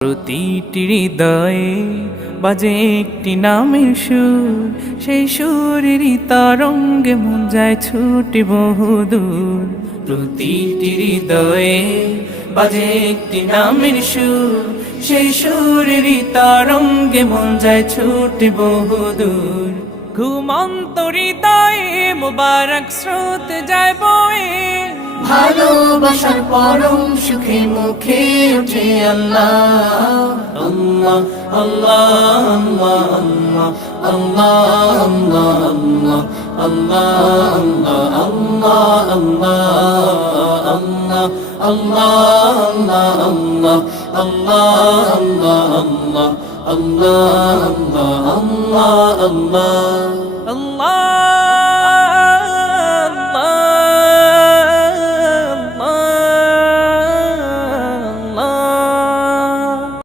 প্রতিটি হৃদয়ে বাজে একটি নামের সুর, সেই সুরেরই তরঙ্গে মন যায় ছুটে বহুদূর। প্রতিটি হৃদয়ে বাজে একটি নামের সুর, সেই সুরেরই তরঙ্গে মন যায় ছুটে বহুদূর। ঘুমন্ত হৃদয়ে মোবারক স্রোত যায় বয়ে, ভালোবাসার পরম সুখে মুখে ওঠে আল্লাহ আল্লাহ আল্লাহ আল্লাহ আল্লাহ আল্লাহ আল্লাহ আল্লাহ আল্লাহ আল্লাহ আল্লাহ আল্লাহ আল্লাহ আল্লাহ আল্লাহ আল্লাহ আল্লাহ আল্লাহ আল্লাহ